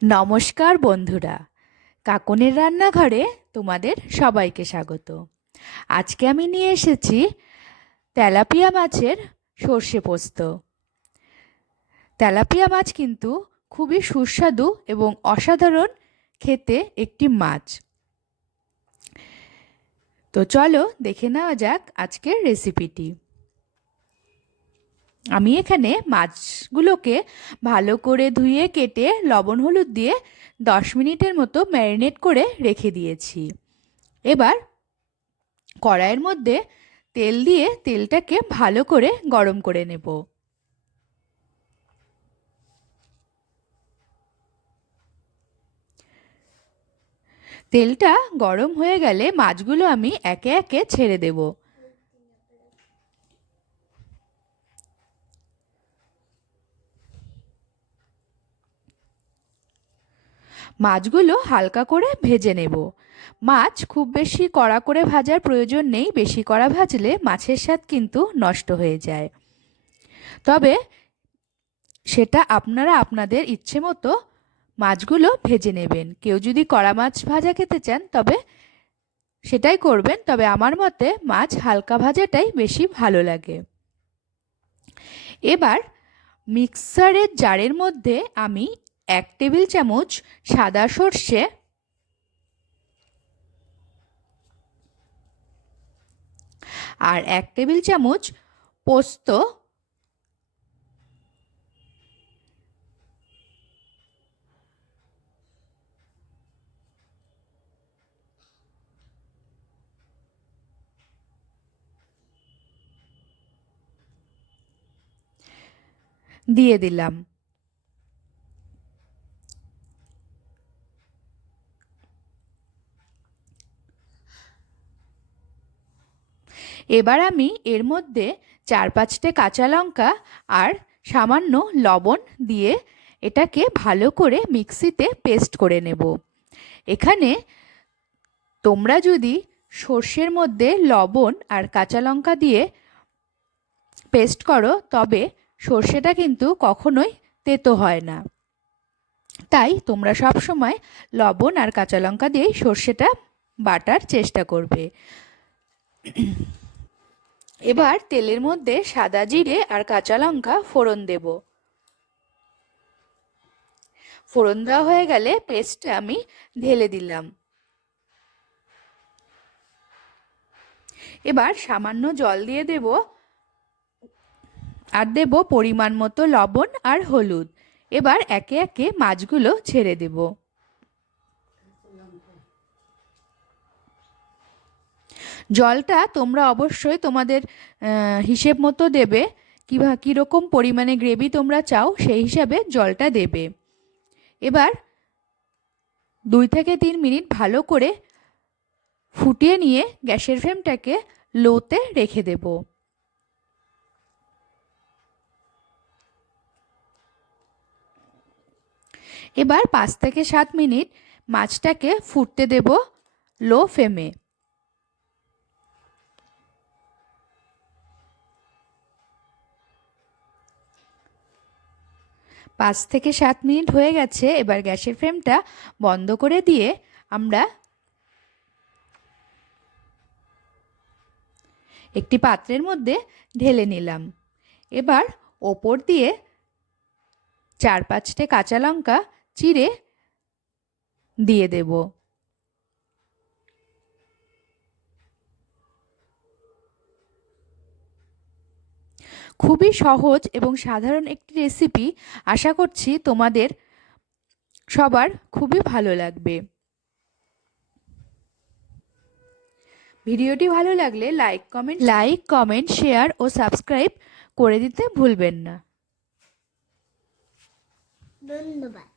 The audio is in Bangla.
নমস্কার বন্ধুরা, কাকনের রান্নাঘরে তোমাদের সবাইকে স্বাগত। আজকে আমি নিয়ে এসেছি তেলাপিয়া মাছের সর্ষে পোস্ত। তেলাপিয়া মাছ কিন্তু খুবই সুস্বাদু এবং অসাধারণ খেতে একটি মাছ। তো চলো দেখে নেওয়া যাক আজকের রেসিপিটি। আমি এখানে মাছগুলোকে ভালো করে ধুয়ে কেটে লবণ হলুদ দিয়ে 10 মিনিটের মতো ম্যারিনেট করে রেখে দিয়েছি। এবার কড়াইয়ের মধ্যে তেল দিয়ে তেলটাকে ভালো করে গরম করে নেব। তেলটা গরম হয়ে গেলে মাছগুলো আমি একে একে ছেড়ে দেব। মাছগুলো হালকা করে ভেজে নেব। মাছ খুব বেশি কড়া করে ভাজার প্রয়োজন নেই, বেশি কড়া ভাজলে মাছের স্বাদ কিন্তু নষ্ট হয়ে যায়। তবে সেটা আপনারা আপনাদের ইচ্ছে মতো মাছগুলো ভেজে নেবেন। কেউ যদি কড়া মাছ ভাজা খেতে চান তবে সেটাই করবেন, তবে আমার মতে মাছ হালকা ভাজাটাই বেশি ভালো লাগে। এবার মিক্সারের জারের মধ্যে আমি 1 টেবিল চামচ সাদা সর্ষে আর 1 টেবিল চামচ পোস্ত দিয়ে দিলাম। এবার আমি এর মধ্যে 4-5টে কাঁচা লঙ্কা আর সামান্য লবণ দিয়ে এটাকে ভালো করে মিক্সিতে পেস্ট করে নেব। এখানে তোমরা যদি সর্ষের মধ্যে লবণ আর কাঁচা লঙ্কা দিয়ে পেস্ট করো তবে সর্ষেটা কিন্তু কখনোই তেতো হয় না। তাই তোমরা সব সময় লবণ আর কাঁচা লঙ্কা দিয়েই সর্ষেটা বাটার চেষ্টা করবে। এবার তেলের মধ্যে সাদা জিরে আর কাঁচা লঙ্কা ফোড়ন দেব। ফোড়ন দেওয়া হয়ে গেলে পেস্টটা আমি ঢেলে দিলাম। এবার সামান্য জল দিয়ে দেব আর দেব পরিমাণ মতো লবণ আর হলুদ। এবার একে একে মাছগুলো ছেড়ে দেব। জলটা তোমরা অবশ্যই তোমাদের হিসেব মতো দেবে, কীরকম পরিমাণে গ্রেভি তোমরা চাও সেই হিসাবে জলটা দেবে। এবার 2 থেকে 3 মিনিট ভালো করে ফুটিয়ে নিয়ে গ্যাসের ফ্লেমটাকে লোতে রেখে দেব। এবার 5 থেকে 7 মিনিট মাছটাকে ফুটতে দেব লো ফ্লেমে। 5 থেকে 7 মিনিট হয়ে গেছে। এবার গ্যাসের ফ্লেমটা বন্ধ করে দিয়ে আমরা একটি পাত্রের মধ্যে ঢেলে নিলাম। এবার ওপর দিয়ে 4-5টে কাঁচা লঙ্কা চিড়ে দিয়ে দেব। খুবই সহজ এবং সাধারণ একটি রেসিপি, আশা করছি তোমাদের সবার খুবই ভালো লাগবে। ভিডিওটি ভালো লাগলে লাইক কমেন্ট শেয়ার ও সাবস্ক্রাইব করে দিতে ভুলবেন না। ধন্যবাদ।